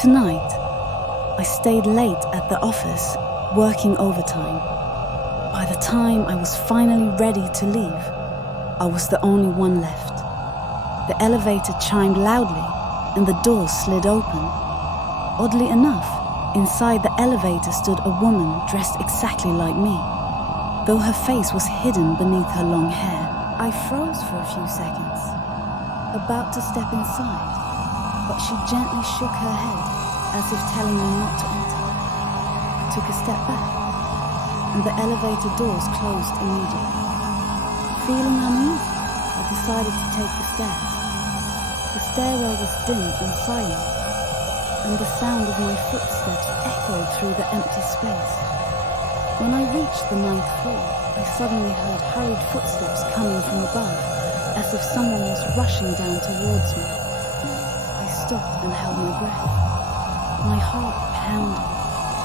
Tonight, I stayed late at the office, working overtime. By the time I was finally ready to leave, I was the only one left. The elevator chimed loudly and the doors slid open. Oddly enough, inside the elevator stood a woman dressed exactly like me. Though her face was hidden beneath her long hair, I froze for a few seconds, about to step inside, but she gently shook her head as if telling me not to enter. I took a step back, and the elevator doors closed immediately. Feeling uneasy, I decided to take the stairs. The stairwell was dim and silent, and the sound of my footsteps echoed through the empty space. When I reached the 9th floor, I suddenly heard hurried footsteps coming from above, as if someone was rushing down towards me. I stopped and held my breath. My heart pounded.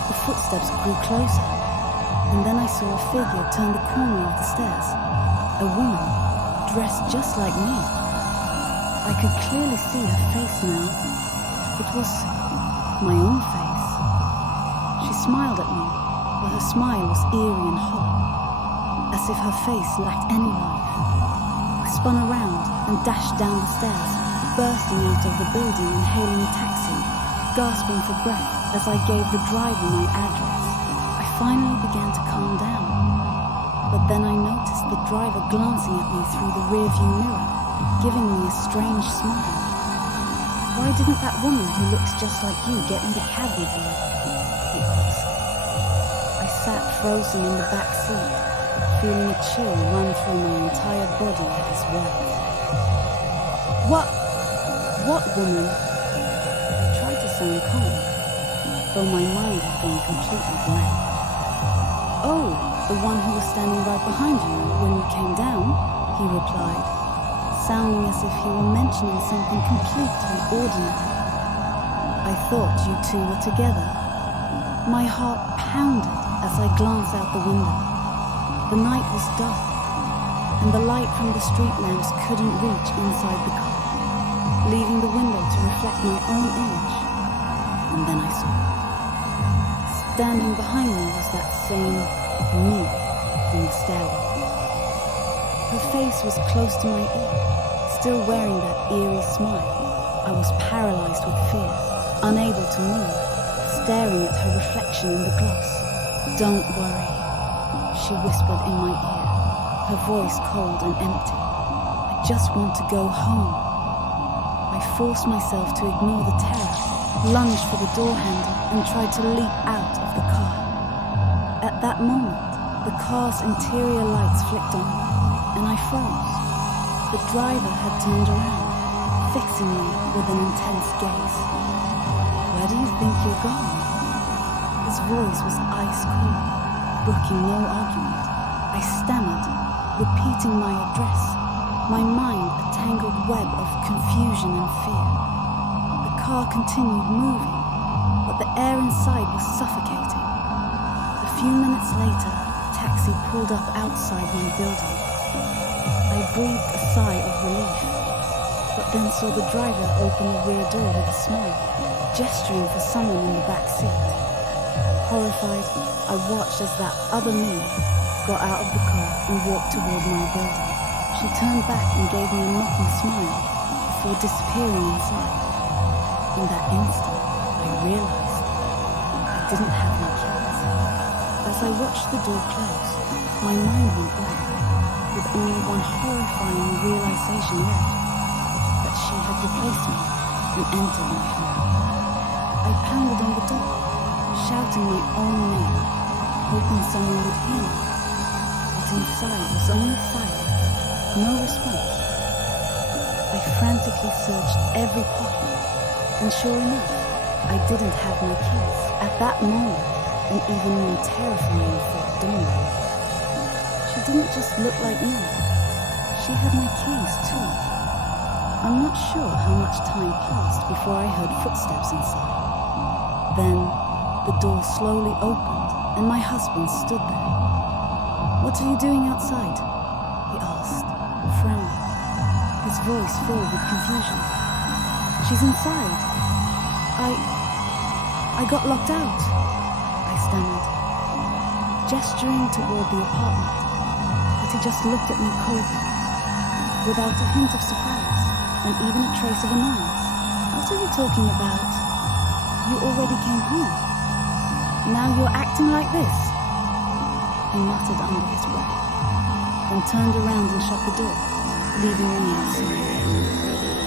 The footsteps grew closer, and then I saw a figure turn the corner of the stairs. A woman, dressed just like me. I could clearly see her face now. It was my own face. She smiled at me, but her smile was eerie and hollow, as if her face lacked any life. I spun around and dashed down the stairs, bursting out of the building and hailing a taxi, gasping for breath as I gave the driver my address. I finally began to calm down, but then I noticed the driver glancing at me through the rearview mirror, giving me a strange smile. "Why didn't that woman who looks just like you get in the cab with you?" he asked. I sat frozen in the back seat, feeling a chill run through my entire body at his words. What woman?" I tried to sound calm, though my mind had gone completely blank. "Oh, the one who was standing right behind you when you came down," he replied, sounding as if he were mentioning something completely ordinary. "I thought you two were together." My heart pounded as I glanced out the window. The night was dark, and the light from the street lamps couldn't reach inside the car, leaving the window to reflect my own image. And then I saw her. Standing behind me was that same me from the stairwell. Her face was close to my ear, still wearing that eerie smile. I was paralyzed with fear, unable to move, staring at her reflection in the glass. "Don't worry," she whispered in my ear, her voice cold and empty. "I just want to go home." I forced myself to ignore the terror, lunged for the door handle, and tried to leap out of the car. At that moment, the car's interior lights flicked on, and I froze. The driver had turned around, fixing me with an intense gaze. "Where do you think you're going?" His voice was ice cold, brooking no argument. I stammered, repeating my address, my mind a tangled web of confusion and fear. The car continued moving, but the air inside was suffocating. A few minutes later, a taxi pulled up outside my building. I breathed a sigh of relief, but then saw the driver open the rear door with a smile, gesturing for someone in the back seat. Horrified, I watched as that other me got out of the car and walked toward my building. She turned back and gave me a mocking smile before disappearing inside. In that instant, I realized I didn't have my keys. As I watched the door close, my mind went blank, with only one horrifying realization left, that she had replaced me and entered my home. I pounded on the door, shouting my own name, hoping someone would hear me. But inside was only silence, no response. I frantically searched every pocket, and sure enough, I didn't have my keys. At that moment, an even more terrifying thought dawned on me. She didn't just look like me, she had my keys too. I'm not sure how much time passed before I heard footsteps inside. Then, the door slowly opened, and my husband stood there. "What are you doing outside?" he asked, frowning, his voice filled with confusion. "She's inside. I got locked out, I stammered, gesturing toward the apartment, but he just looked at me coldly, without a hint of surprise, and even a trace of annoyance. What are you talking about? You already came home. Now you're acting like this? He muttered under his breath, then turned around and shut the door, leaving me outside.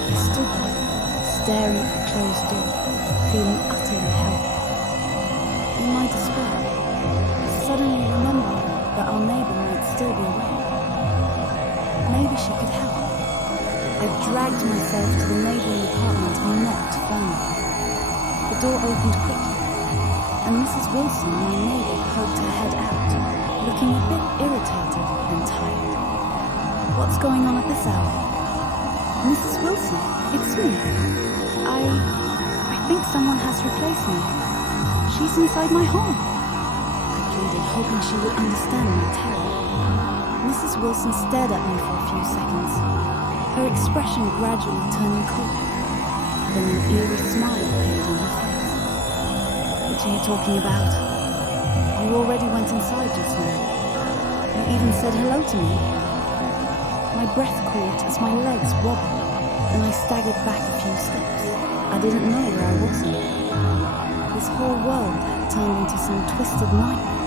I stood there, staring at the closed door, feeling utterly helpless. In my despair, suddenly remembering that our neighbor might still be awake. Maybe she could help. I dragged myself to the neighboring apartment and knocked firmly. The door opened quickly, and Mrs. Wilson, my neighbor, poked her head out, looking a bit irritated and tired. What's going on at this hour? Mrs. Wilson, it's me. I think someone has replaced me. She's inside my home. I pleaded, hoping she would understand my terror. Mrs. Wilson stared at me for a few seconds, her expression gradually turning cold. Then an eerie smile appeared on her face. What are you talking about? You already went inside just now. You even said hello to me. My breath caught as my legs wobbled, and I staggered back a few steps. I didn't know where I was now. This whole world had turned into some twisted nightmare.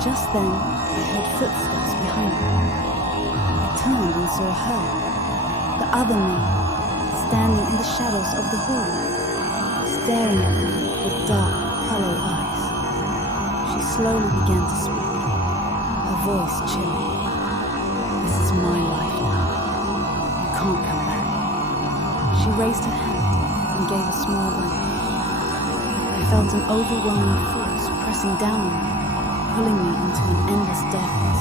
Just then, I heard footsteps behind me. I turned and saw her, the other me, standing in the shadows of the hall, staring at me with dark, hollow eyes. She slowly began to speak, her voice chilling. This is my life now. You can't come back. She raised her hand and gave a small wave. I felt an overwhelming force pressing down on me, pulling me into an endless darkness.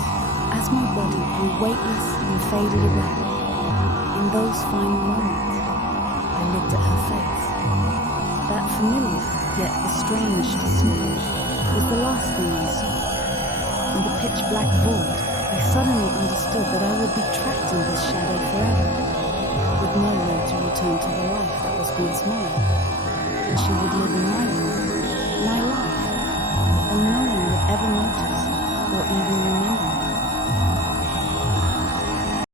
As my body grew weightless and faded away, in those final moments, I looked at her face. That familiar, yet estranged smile was the last thing I saw. In the pitch-black void, I suddenly understood that I would be trapped in this shadow forever, with no way to return to the life that was once mine. And she would live in my room, my life, and no one would ever notice or even remember me.